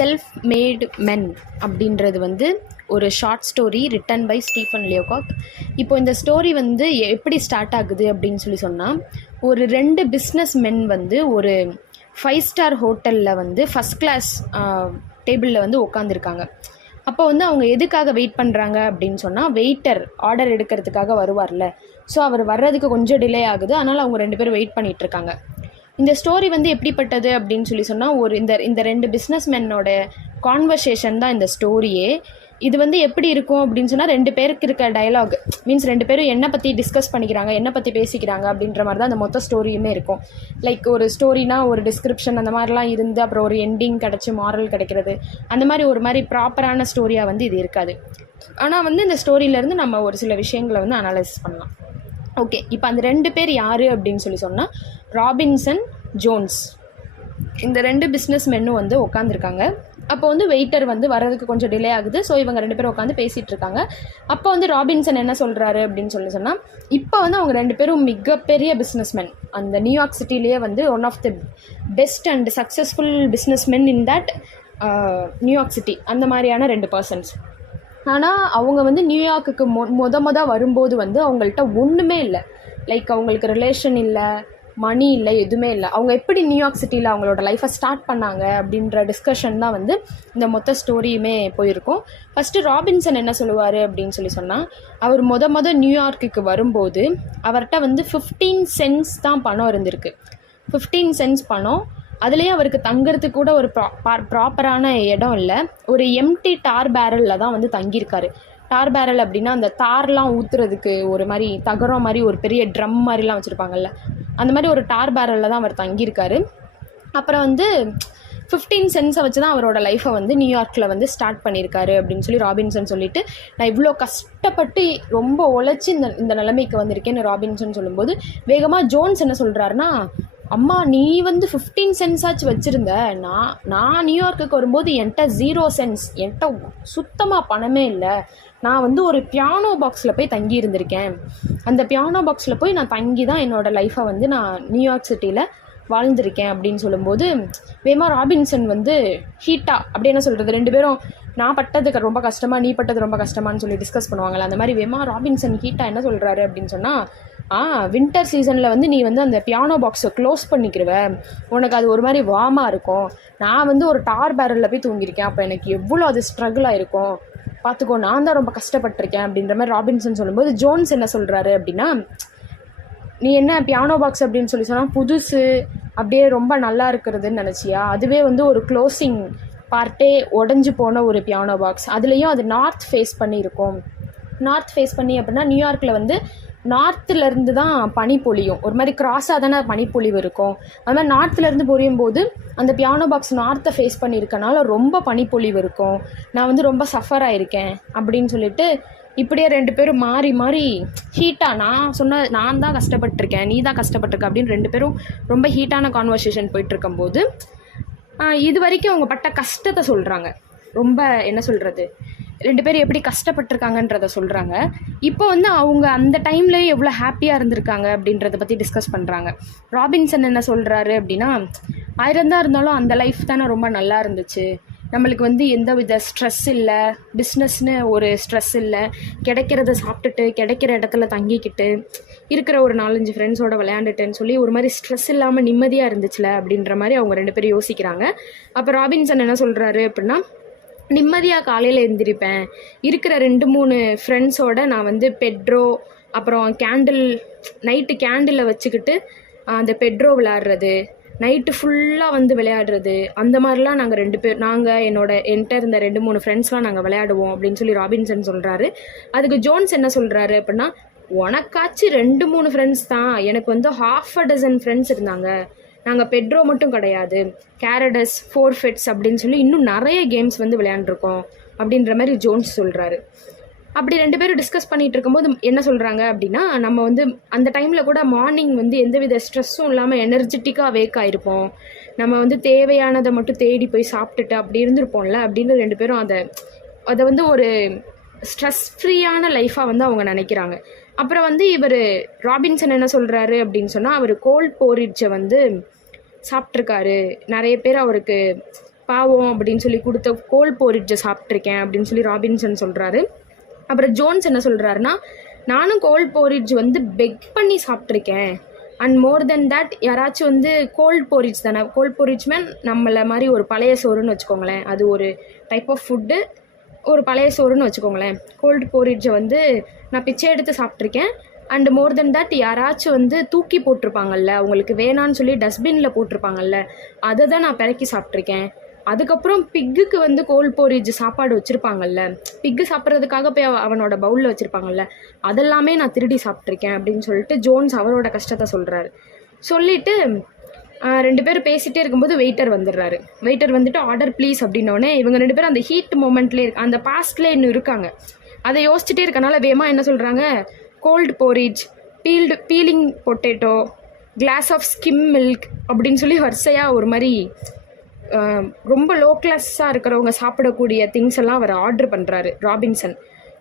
Self mat மென் அப்படின்றது வந்து ஒரு short story written by Stephen Leacock. இப்போ இந்த ஸ்டோரி வந்து எப்படி ஸ்டார்ட் ஆகுது அப்படின்னு சொன்னால், ஒரு 2 பிஸ்னஸ் மென் வந்து ஒரு 5 ஸ்டார் ஹோட்டலில் வந்து ஃபஸ்ட் கிளாஸ் டேபிளில் வந்து உட்காந்துருக்காங்க. அப்போ வந்து அவங்க எதுக்காக வெயிட் பண்ணுறாங்க அப்படின்னு சொன்னால், வெயிட்டர் ஆர்டர் எடுக்கிறதுக்காக வருவார்ல, ஸோ அவர் வர்றதுக்கு கொஞ்சம் டிலே ஆகுது. அதனால் அவங்க 2 பேரும் வெயிட் பண்ணிகிட்ருக்காங்க. இந்த ஸ்டோரி வந்து எப்படிப்பட்டது அப்படின்னு சொன்னால், ஒரு இந்த 2 பிஸ்னஸ் மென்னோட கான்வர்சேஷன் தான் இந்த ஸ்டோரியே. இது வந்து எப்படி இருக்கும் அப்படின்னு சொன்னால், 2 பேருக்கு இருக்க டயலாக் மீன்ஸ் 2 பேரும் என்னை பற்றி டிஸ்கஸ் பண்ணிக்கிறாங்க, என்னை பற்றி பேசிக்கிறாங்க அப்படின்ற மாதிரி தான் அந்த மொத்த ஸ்டோரியுமே இருக்கும். லைக் ஒரு ஸ்டோரினா ஒரு டிஸ்கிரிப்ஷன் அந்த மாதிரிலாம் இருந்து அப்புறம் ஒரு எண்டிங் கிடச்சி மாரல் கிடைக்கிறது, அந்த மாதிரி ஒரு மாதிரி ப்ராப்பரான ஸ்டோரியாக வந்து இது இருக்காது. ஆனால் வந்து இந்த ஸ்டோரியிலேருந்து நம்ம ஒரு சில விஷயங்களை வந்து அனலைஸ் பண்ணலாம். ஓகே, இப்போ அந்த 2 பேர் யார் அப்படின்னு சொன்னால், ராபின்சன், ஜோன்ஸ். இந்த 2 பிஸ்னஸ் மென்னும் வந்து உட்காந்துருக்காங்க. அப்போ வந்து வெயிட்டர் வந்து வர்றதுக்கு கொஞ்சம் டிலே ஆகுது. ஸோ இவங்க 2 பேரும் உட்காந்து பேசிகிட்டு இருக்காங்க. அப்போ வந்து ராபின்சன் என்ன சொல்கிறாரு அப்படின்னு சொன்னால், இப்போ வந்து அவங்க 2 பேரும் மிகப்பெரிய பிஸ்னஸ்மென். அந்த நியூயார்க் சிட்டிலேயே வந்து one of the best and successful businessmen in that New York city. அந்த மாதிரியான 2 பர்சன்ஸ். ஆனால் அவங்க வந்து நியூயார்க்குக்கு மொத வரும்போது வந்து அவங்கள்ட்ட ஒன்றுமே இல்லை. லைக் அவங்களுக்கு ரிலேஷன் இல்லை, மணி இல்லை, எதுவுமே இல்லை. அவங்க எப்படி நியூயார்க் சிட்டியில் அவங்களோட லைஃப்பை ஸ்டார்ட் பண்ணாங்க அப்படின்ற டிஸ்கஷன் தான் வந்து இந்த மொத்த ஸ்டோரியுமே போயிருக்கும். ஃபஸ்ட்டு ராபின்சன் என்ன சொல்லுவார் அப்படின்னு சொன்னால், அவர் மொத நியூயார்க்குக்கு வரும்போது அவர்கிட்ட வந்து 15 சென்ட்ஸ் தான் பணம் இருந்திருக்கு. 15 சென்ட்ஸ் பணம். அதுலேயே அவருக்கு தங்கிறதுக்கு கூட ஒரு ப்ராப்பரான இடம் இல்லை. ஒரு எம்டி டார் பேரலில் தான் வந்து தங்கியிருக்காரு. டார் பேரல் அப்படின்னா அந்த தார்லாம் ஊற்றுறதுக்கு ஒரு மாதிரி தகரம் மாதிரி ஒரு பெரிய ட்ரம் மாதிரிலாம் வச்சுருப்பாங்கல்ல, அந்த மாதிரி ஒரு டார் பேரலில் தான் அவர் தங்கியிருக்காரு. அப்புறம் வந்து 15 சென்ட்ஸை வச்சு தான் அவரோட லைஃப்பை வந்து நியூயார்க்கில் வந்து ஸ்டார்ட் பண்ணியிருக்காரு அப்படின்னு சொல்லி ராபின்சன் சொல்லிவிட்டு, நான் இவ்வளோ கஷ்டப்பட்டு ரொம்ப உழைச்சி இந்த நிலைமைக்கு வந்திருக்கேன்னு ராபின்சன் சொல்லும்போது, வேகமாக ஜோன்ஸ் என்ன சொல்கிறாருன்னா, அம்மா நீ வந்து 15 சென்ட்ஸ் ஆச்சு வச்சுருந்த, நான் நியூயார்க்குக்கு வரும்போது என்கிட்ட 0 சென்ட்ஸ், என்கிட்ட சுத்தமாக பணமே இல்லை. நான் வந்து ஒரு பியானோ பாக்ஸில் போய் தங்கி இருந்திருக்கேன். அந்த பியானோ பாக்ஸில் போய் நான் தங்கி தான் என்னோடய லைஃப்பை வந்து நான் நியூயார்க் சிட்டியில் வாழ்ந்திருக்கேன் அப்படின்னு சொல்லும்போது, வேமா ராபின்சன் வந்து ஹீட்டாக அப்படி என்ன சொல்கிறது, 2 பேரும் நான் பட்டதுக்கு ரொம்ப கஷ்டமாக, நீ பட்டது ரொம்ப கஷ்டமானு சொல்லி டிஸ்கஸ் பண்ணுவாங்கள்ல, அந்த மாதிரி வேமா ராபின்சன் ஹீட்டாக என்ன சொல்கிறாரு அப்படின்னு சொன்னால், வின்டர் சீசனில் வந்து நீ வந்து அந்த பியானோ பாக்ஸை க்ளோஸ் பண்ணிக்கிடுவ, உனக்கு அது ஒரு மாதிரி வார்மாக இருக்கும். நான் வந்து ஒரு டார் பேரலில் போய் தூங்கியிருக்கேன், அப்போ எனக்கு எவ்வளோ அது ஸ்ட்ரகிளாக இருக்கும் பார்த்துக்கோ, நான் தான் ரொம்ப கஷ்டப்பட்டிருக்கேன் அப்படின்ற மாதிரி ராபின்சன் சொல்லும்போது, ஜோன்ஸ் என்ன சொல்கிறாரு அப்படின்னா, நீ என்ன பியானோ பாக்ஸ் அப்படின்னு சொன்னால் புதுசு அப்படியே ரொம்ப நல்லா இருக்கிறதுன்னு நினச்சியா? அதுவே வந்து ஒரு க்ளோசிங் பார்ட்டே உடஞ்சி போன ஒரு பியானோ பாக்ஸ். அதுலேயும் அது நார்த் ஃபேஸ் பண்ணி இருக்கும். நார்த் ஃபேஸ் பண்ணி அப்படின்னா நியூயார்க்கில் வந்து நார்த்துலேருந்து தான் பனி பொழியும். ஒரு மாதிரி கிராஸாக தானே பனிப்பொழிவு இருக்கும். அது மாதிரி நார்த்துலேருந்து பொழியும் போது அந்த பியானோ பாக்ஸ் நார்த்தை ஃபேஸ் பண்ணியிருக்கனால ரொம்ப பனிப்பொழிவு இருக்கும். நான் வந்து ரொம்ப சஃபர் ஆகிருக்கேன் அப்படின்னு சொல்லிட்டு, இப்படியே 2 பேரும் மாறி ஹீட்டாக நான் தான் கஷ்டப்பட்டிருக்கேன், நீ தான் கஷ்டப்பட்டிருக்க அப்படின்னு 2 பேரும் ரொம்ப ஹீட்டான கான்வர்சேஷன் போயிட்டுருக்கும்போது, இது வரைக்கும் அவங்க பட்ட கஷ்டத்தை சொல்கிறாங்க. ரொம்ப என்ன சொல்கிறது, 2 பேரும் எப்படி கஷ்டப்பட்டிருக்காங்கன்றத சொல்கிறாங்க. இப்போ வந்து அவங்க அந்த டைம்லேயே எவ்வளோ ஹாப்பியாக இருந்திருக்காங்க அப்படின்றத பற்றி டிஸ்கஸ் பண்ணுறாங்க. ராபின்சன் என்ன சொல்கிறாரு அப்படின்னா, 1000 தான் இருந்தாலும் அந்த லைஃப் தானே ரொம்ப நல்லா இருந்துச்சு. நம்மளுக்கு வந்து எந்த வித ஸ்ட்ரெஸ் இல்லை, பிஸ்னஸ்னு ஒரு ஸ்ட்ரெஸ் இல்லை, கிடைக்கிறத சாப்பிட்டுட்டு கிடைக்கிற இடத்துல தங்கிக்கிட்டு இருக்கிற ஒரு 4-5 ஃப்ரெண்ட்ஸோட விளையாண்டுட்டுன்னு சொல்லி ஒரு மாதிரி ஸ்ட்ரெஸ் இல்லாமல் நிம்மதியாக இருந்துச்சுல அப்படின்ற மாதிரி அவங்க 2 பேரும் யோசிக்கிறாங்க. அப்போ ராபின்சன் என்ன சொல்கிறாரு அப்படின்னா, நிம்மதியாக காலையில் எழுந்திரிப்பேன், இருக்கிற 2-3 ஃப்ரெண்ட்ஸோட நான் வந்து பெட்ரோ, அப்புறம் நைட்டு கேண்டிலை வச்சுக்கிட்டு அந்த பெட்ரோ விளையாடுறது, நைட்டு ஃபுல்லாக வந்து விளையாடுறது, அந்த மாதிரிலாம் நாங்கள் என்கிட்ட இருந்த 2-3 ஃப்ரெண்ட்ஸ்லாம் நாங்கள் விளையாடுவோம் அப்படின்னு சொல்லி ராபின்சன் சொல்கிறாரு. அதுக்கு ஜோன்ஸ் என்ன சொல்கிறாரு அப்படின்னா, உனக்காச்சு 2-3 ஃப்ரெண்ட்ஸ் தான், எனக்கு வந்து 1/2 ஃப்ரெண்ட்ஸ் இருந்தாங்க. நாங்கள் பெட்ரோ மட்டும் கிடையாது, கேரடஸ், ஃபோர்ஃபெட்ஸ் அப்படின்னு சொல்லி இன்னும் நிறைய கேம்ஸ் வந்து விளையாண்டுருக்கோம் அப்படின்ற மாதிரி ஜோன்ஸ் சொல்கிறாரு. அப்படி 2 பேரும் டிஸ்கஸ் பண்ணிகிட்டு இருக்கும்போது என்ன சொல்கிறாங்க அப்படின்னா, நம்ம வந்து அந்த டைமில் கூட மார்னிங் வந்து எந்தவித ஸ்ட்ரெஸ்ஸும் இல்லாமல் எனர்ஜெட்டிக்காக வேக் ஆகிருப்போம். நம்ம வந்து தேவையானதை மட்டும் தேடி போய் சாப்பிட்டுட்டு அப்படி இருந்திருப்போம்ல அப்படின்னு 2 பேரும் அதை வந்து ஒரு ஸ்ட்ரெஸ் ஃப்ரீயான லைஃபாக வந்து அவங்க நினைக்கிறாங்க. அப்புறம் வந்து ராபின்சன் என்ன சொல்கிறாரு அப்படின்னு சொன்னால், அவர் கோல்ட் போரிட்ஜை வந்து சாப்பிட்ருக்காரு. நிறைய பேர் அவருக்கு பாவம் அப்படின்னு சொல்லி கொடுத்த கோல்ட் போரிட்ஜை சாப்பிட்ருக்கேன் அப்படின்னு சொல்லி ராபின்சன் சொல்கிறாரு. அப்புறம் ஜோன்ஸ் என்ன சொல்கிறாருன்னா, நானும் கோல்ட் போரிட்ஜ் வந்து பெக் பண்ணி சாப்பிட்ருக்கேன். அண்ட் மோர் தென் தேட், யாராச்சும் வந்து கோல்ட் போரிட்ஜ் தானே, கோல்ட் போரிட்ஜ் மேன் நம்மளை மாதிரி ஒரு பழைய சோறுன்னு வச்சுக்கோங்களேன், அது ஒரு டைப் ஆஃப் ஃபுட்டு, ஒரு பழைய சோறுன்னு வச்சுக்கோங்களேன். கோல்ட் போரிட்ஜை வந்து நான் பிச்சை எடுத்து சாப்பிட்ருக்கேன். அண்ட் மோர் தென் தட், யாராச்சும் வந்து தூக்கி போட்டிருப்பாங்கல்ல, அவங்களுக்கு வேணான்னு சொல்லி டஸ்ட்பினில் போட்டிருப்பாங்கல்ல, அதை தான் நான் பிறக்கி சாப்பிட்ருக்கேன். அதுக்கப்புறம் பிக்குக்கு வந்து கோல்ட் போரிட்ஜ் சாப்பாடு வச்சுருப்பாங்கல்ல, பிக்கு சாப்பிட்றதுக்காக போய் அவனோட பவுலில் வச்சுருப்பாங்கல்ல, அதெல்லாமே நான் திருடி சாப்பிட்ருக்கேன் அப்படின்னு சொல்லிட்டு ஜோன்ஸ் அவரோட கஷ்டத்தை சொல்கிறாரு. சொல்லிவிட்டு 2 பேரும் பேசிகிட்டே இருக்கும்போது வெயிட்டர் வந்துடுறாரு. வெயிட்டர் வந்துட்டு ஆர்டர் ப்ளீஸ் அப்படின்னோடனே இவங்க 2 பேரும் அந்த ஹீட் மூமெண்ட்லேயே இருக்கு, அந்த பாஸ்ட்லேயே இன்னும் இருக்காங்க. அதை யோசிச்சுட்டே இருக்கனால வேமா என்ன சொல்கிறாங்க, cold porridge, peeling potato, glass of skim milk அப்படின்னு சொல்லி வரிசையாக ஒரு மாதிரி ரொம்ப லோ கிளாஸாக இருக்கிறவங்க சாப்பிடக்கூடிய திங்ஸ் எல்லாம் அவர் ஆர்டர் பண்ணுறாரு ராபின்சன்.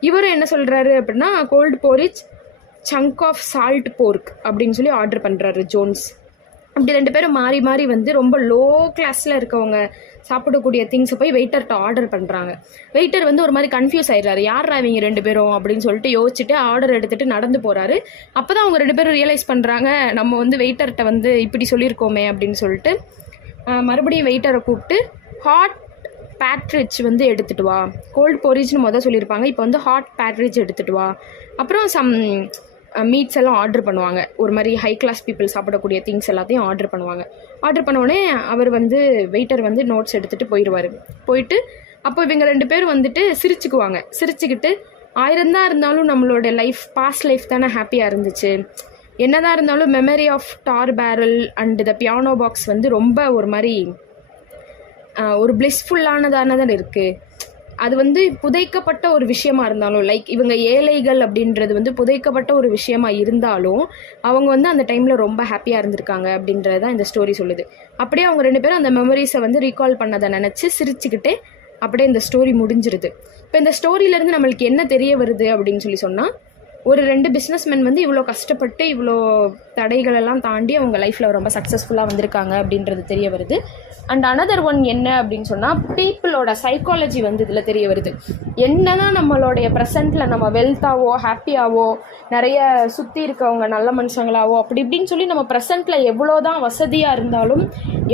இவரும் என்ன சொல்கிறாரு அப்படின்னா, cold porridge, chunk of salt pork அப்படின்னு சொல்லி ஆர்டர் பண்ணுறாரு ஜோன்ஸ். அப்படி 2 பேரும் மாறி மாறி வந்து ரொம்ப லோ கிளாஸில் இருக்கவங்க சாப்பிடக்கூடிய திங்ஸை போய் வெயிட்டர்கிட்ட ஆர்டர் பண்ணுறாங்க. வெயிட்டர் வந்து ஒரு மாதிரி கன்ஃபியூஸ் ஆகிடுறாரு, யாரா இவங்க 2 பேரும் அப்படின்னு சொல்லிட்டு யோசிச்சுட்டு ஆர்டர் எடுத்துகிட்டு நடந்து போகிறாரு. அப்போ தான் அவங்க 2 பேரும் ரியலைஸ் பண்ணுறாங்க, நம்ம வந்து வெயிட்டர்கிட்ட வந்து இப்படி சொல்லியிருக்கோமே அப்படின்னு சொல்லிட்டு மறுபடியும் வெயிட்டரை கூப்பிட்டு ஹாட் பேட்ரிட்ஜ் வந்து எடுத்துகிட்டு வா, கோல்ட் போரிட்ஜ்னு சொல்லியிருப்பாங்க, இப்போ வந்து ஹாட் பேட்ரிட்ஜ் எடுத்துகிட்டு வா, அப்புறம் சம் மீட்ஸ் எல்லாம் ஆர்டர் பண்ணுவாங்க. ஒரு மாதிரி ஹை கிளாஸ் பீப்புள் சாப்பிடக்கூடிய திங்ஸ் எல்லாத்தையும் ஆர்டர் பண்ணுவாங்க. ஆர்டர் பண்ணோடனே அவர் வந்து வெயிட்டர் வந்து நோட்ஸ் எடுத்துகிட்டு போயிடுவார். போயிட்டு அப்போ இவங்க 2 பேரும் வந்துட்டு சிரிச்சுக்குவாங்க. சிரிச்சுக்கிட்டு 1000 தான் இருந்தாலும் நம்மளோட லைஃப், பாஸ்ட் லைஃப் தானே ஹாப்பியாக இருந்துச்சு, என்னதான் இருந்தாலும் memory of tar barrel and the piano box வந்து ரொம்ப ஒரு மாதிரி ஒரு பிளிஸ்ஃபுல்லானதான தான் இருக்குது. அது வந்து புதைக்கப்பட்ட ஒரு விஷயமா இருந்தாலும், லைக் இவங்க ஏழைகள் அப்படின்றது வந்து புதைக்கப்பட்ட ஒரு விஷயமா இருந்தாலும் அவங்க வந்து அந்த டைமில் ரொம்ப ஹாப்பியாக இருந்திருக்காங்க அப்படின்றது தான் இந்த ஸ்டோரி சொல்லுது. அப்படியே அவங்க 2 பேரும் அந்த மெமரிஸை வந்து ரீகால் பண்ணதை நினச்சி சிரிச்சுக்கிட்டே அப்படியே இந்த ஸ்டோரி முடிஞ்சிருது. இப்போ இந்த ஸ்டோரியிலேருந்து நம்மளுக்கு என்ன தெரிய வருது அப்படின்னு சொல்லி சொன்னால், ஒரு 2 பிஸ்னஸ்மேன் வந்து இவ்வளோ கஷ்டப்பட்டு இவ்வளோ தடைகளெல்லாம் தாண்டி அவங்க லைஃப்பில் ரொம்ப சக்ஸஸ்ஃபுல்லாக வந்திருக்காங்க அப்படின்றது தெரிய வருது. அண்ட் அனதர் ஒன் என்ன அப்படின்னு சொன்னால், பீப்புளோட சைக்காலஜி வந்து இதில் தெரிய வருது. என்னதான் நம்மளுடைய ப்ரெசண்ட்டில் நம்ம வெல்த்தாவோ ஹாப்பியாவோ நிறைய சுற்றி இருக்கவங்க நல்ல மனுஷங்களாவோ அப்படி இப்படின்னு சொல்லி நம்ம ப்ரெசண்ட்டில் எவ்வளோதான் வசதியாக இருந்தாலும்,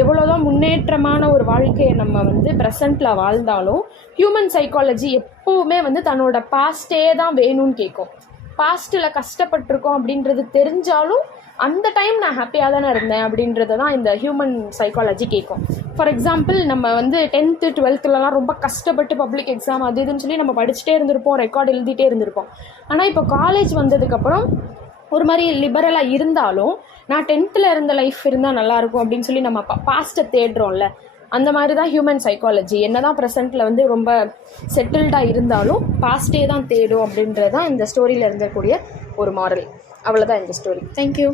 எவ்வளோதான் முன்னேற்றமான ஒரு வாழ்க்கையை நம்ம வந்து ப்ரெசண்ட்டில் வாழ்ந்தாலும், ஹியூமன் சைக்காலஜி எப்போவுமே வந்து தன்னோட பாஸ்டே தான் வேணும்னு கேட்கும். பாஸ்ட்டில் கஷ்டப்பட்டிருக்கோம் அப்படின்றது தெரிஞ்சாலும் அந்த டைம் நான் ஹாப்பியாக தானே இருந்தேன் அப்படின்றத தான் இந்த ஹியூமன் சைக்காலஜி கேட்கும். ஃபார் எக்ஸாம்பிள், நம்ம வந்து 10th 12thலலாம் ரொம்ப கஷ்டப்பட்டு பப்ளிக் எக்ஸாம் அது இதுன்னு சொல்லி நம்ம படிச்சுட்டே இருந்திருப்போம், ரெக்கார்டு எழுதிட்டே இருந்திருப்போம். ஆனால் இப்போ காலேஜ் வந்ததுக்கப்புறம் ஒரு மாதிரி லிபரலாக இருந்தாலும், நான் 10th இருந்த லைஃப் இருந்தால் நல்லாயிருக்கும் அப்படின்னு சொல்லி நம்ம பாஸ்ட்டை தேடுறோம்ல, அந்த மாதிரி தான் ஹியூமன் சைக்காலஜி. என்ன தான் ப்ரெசென்ட்டில் வந்து ரொம்ப செட்டில்டாக இருந்தாலும் பாஸ்டே தான் தேடும் அப்படின்றது தான் இந்த ஸ்டோரியில் இருந்தக்கூடிய ஒரு மாரல். அவ்வளோதான் இந்த ஸ்டோரி. தேங்க்யூ.